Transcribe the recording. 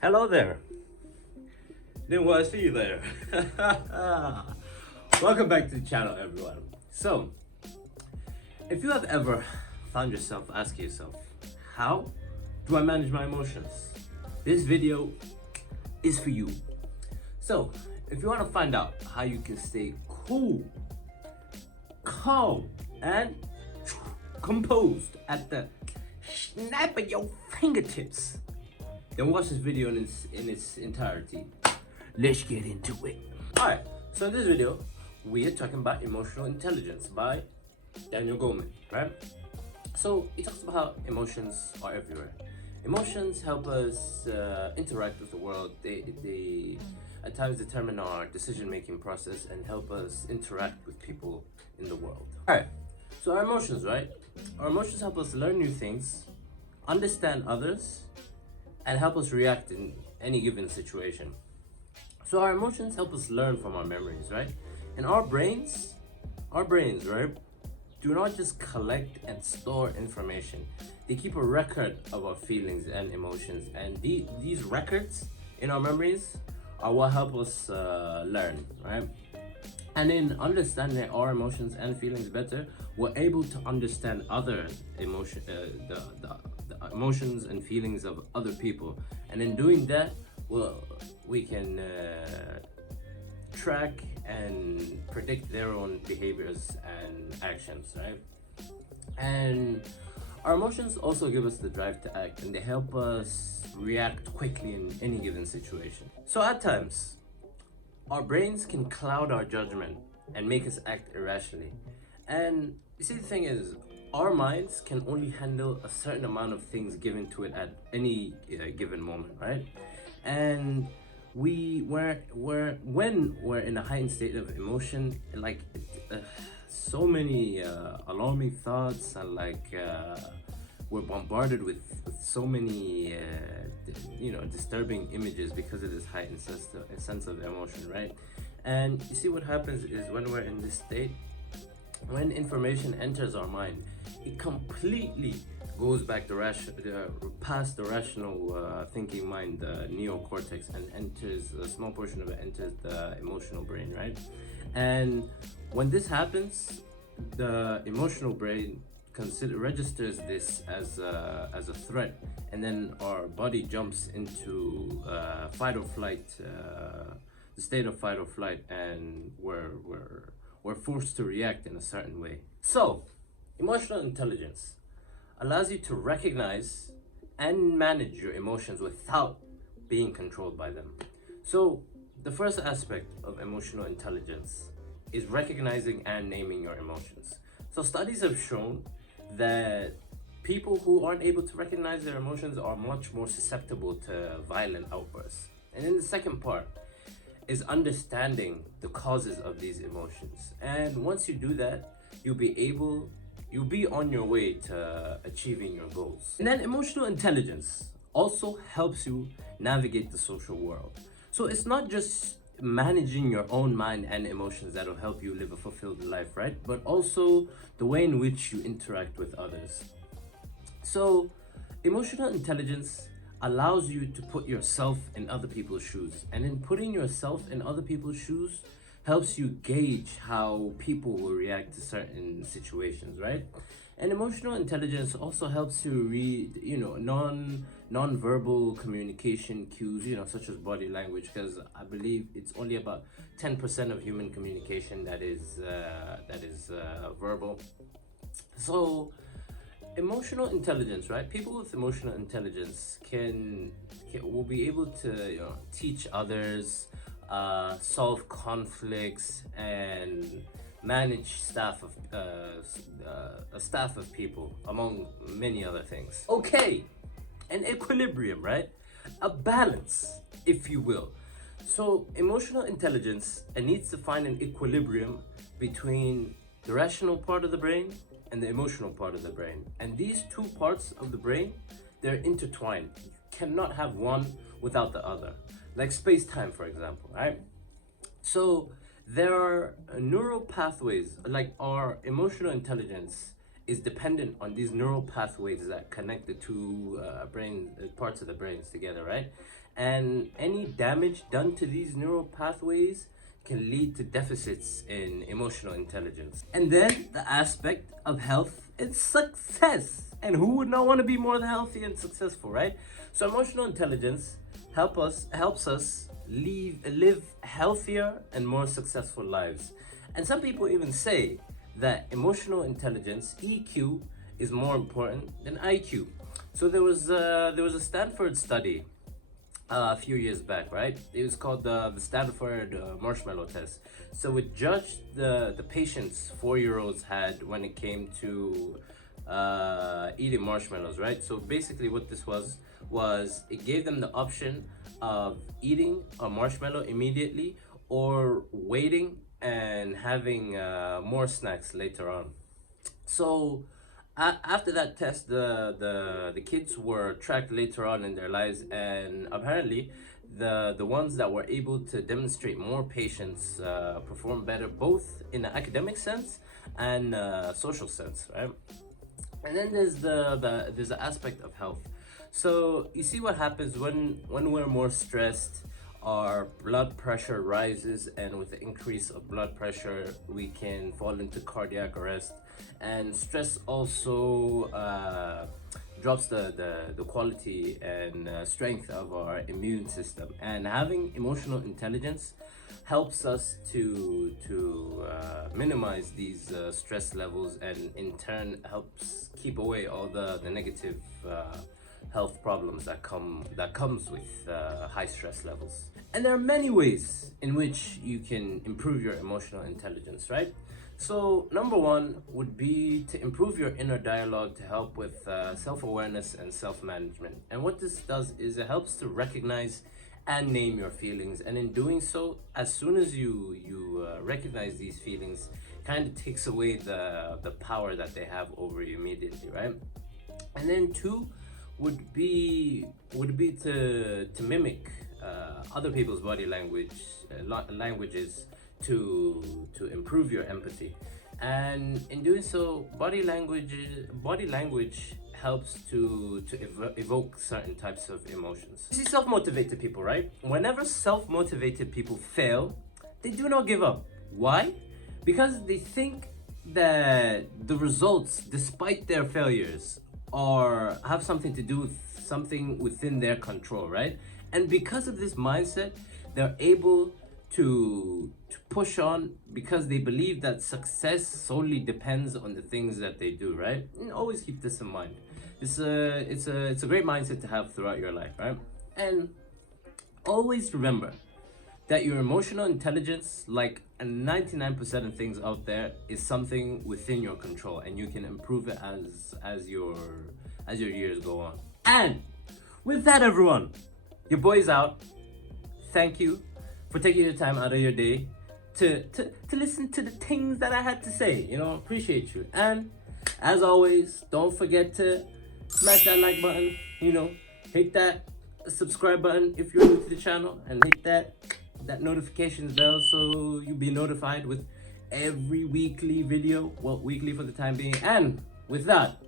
Hello there. Didn't want to see you there. Welcome back to the channel, everyone. So, if you have ever found yourself asking yourself, how do I manage my emotions? This video is for you. So, if you want to find out how you can stay cool, calm, and composed at the snap of your fingertips, then watch this video in its entirety. Let's get into it. Alright, so in this video, we are talking about emotional intelligence by Daniel Goleman, right? So he talks about how emotions are everywhere. Emotions help us interact with the world. They at times determine our decision-making process and help us interact with people in the world. Alright, so our emotions, right? Our emotions help us learn new things, understand others, and help us react in any given situation. So our emotions help us learn from our memories, right? And our brains, right, do not just collect and store information. They keep a record of our feelings and emotions, and these records in our memories are what help us learn, right? And in understanding our emotions and feelings better, we're able to understand other the emotions and feelings of other people. And in doing that, we can track and predict their own behaviors and actions, right? And our emotions also give us the drive to act, and they help us react quickly in any given situation. So at times, our brains can cloud our judgment and make us act irrationally. And you see, the thing is, our minds can only handle a certain amount of things given to it at any given moment, right? And when we're in a heightened state of emotion, like so many alarming thoughts, and we're bombarded with so many disturbing images because of this heightened sense of emotion, right? And you see, what happens is, when we're in this state, when information enters our mind, it completely goes back past the rational thinking mind, the neocortex, and enters a small portion of it enters the emotional brain, right? And when this happens, the emotional brain registers this as a threat, and then our body jumps into fight or flight, the state of fight or flight, and we're forced to react in a certain way. So, emotional intelligence allows you to recognize and manage your emotions without being controlled by them. So, the first aspect of emotional intelligence is recognizing and naming your emotions. So, studies have shown that people who aren't able to recognize their emotions are much more susceptible to violent outbursts. And then the second part is understanding the causes of these emotions. And once you do that, you'll be on your way to achieving your goals. And then emotional intelligence also helps you navigate the social world. So it's not just managing your own mind and emotions that'll help you live a fulfilled life, right? But also the way in which you interact with others. So emotional intelligence allows you to put yourself in other people's shoes, and in putting yourself in other people's shoes helps you gauge how people will react to certain situations, right? And emotional intelligence also helps you read, non-verbal communication cues, such as body language, because I believe it's only about 10% of human communication that is verbal. So emotional intelligence, right? People with emotional intelligence will be able to teach others, solve conflicts, and manage a staff of people, among many other things. Okay, an equilibrium, right? A balance, if you will. So emotional intelligence needs to find an equilibrium between the rational part of the brain and the emotional part of the brain. And these two parts of the brain, they're intertwined. You cannot have one without the other. Like space-time, for example, right? So there are neural pathways, like our emotional intelligence is dependent on these neural pathways that connect the two parts of the brains together, right? And any damage done to these neural pathways can lead to deficits in emotional intelligence. And then the aspect of health is success. And who would not want to be more healthy and successful, right? So emotional intelligence helps us live healthier and more successful lives. And some people even say that emotional intelligence, EQ, is more important than IQ. So there was a Stanford study a few years back, right? It was called the Stanford marshmallow test. So it judged the patients 4-year-olds had when it came to eating marshmallows, right? So basically what this was it gave them the option of eating a marshmallow immediately or waiting and having more snacks later on. So after that test, the kids were tracked later on in their lives, and apparently the ones that were able to demonstrate more patience performed better, both in an academic sense and social sense, right? And then there's the aspect of health. So you see what happens when we're more stressed, our blood pressure rises, and with the increase of blood pressure we can fall into cardiac arrest. And stress also drops the quality and strength of our immune system. And having emotional intelligence helps us to minimize these stress levels, and in turn helps keep away all the negative health problems that comes with high stress levels. And there are many ways in which you can improve your emotional intelligence, right? So number one would be to improve your inner dialogue to help with self-awareness and self-management. And what this does is it helps to recognize and name your feelings. And in doing so, as soon as you recognize these feelings, kind of takes away the power that they have over you immediately, right? And then two would be to mimic other people's body languages to improve your empathy. And in doing so, body language helps to evoke certain types of emotions. You see self-motivated people, right? Whenever self-motivated people fail, they do not give up. Why? Because they think that the results, despite their failures, have something to do with something within their control, right? And because of this mindset, they're able to push on because they believe that success solely depends on the things that they do, right? And always keep this in mind. It's a great mindset to have throughout your life, right? And always remember that your emotional intelligence, like 99% of things out there, is something within your control, and you can improve it as your years go on. And with that, everyone, your boy's out. Thank you for taking your time out of your day to listen to the things that I had to say. Appreciate you. And as always, don't forget to smash that like button, hit that subscribe button if you're new to the channel, and hit that notifications bell so you'll be notified with every weekly video. Well, weekly for the time being. And with that,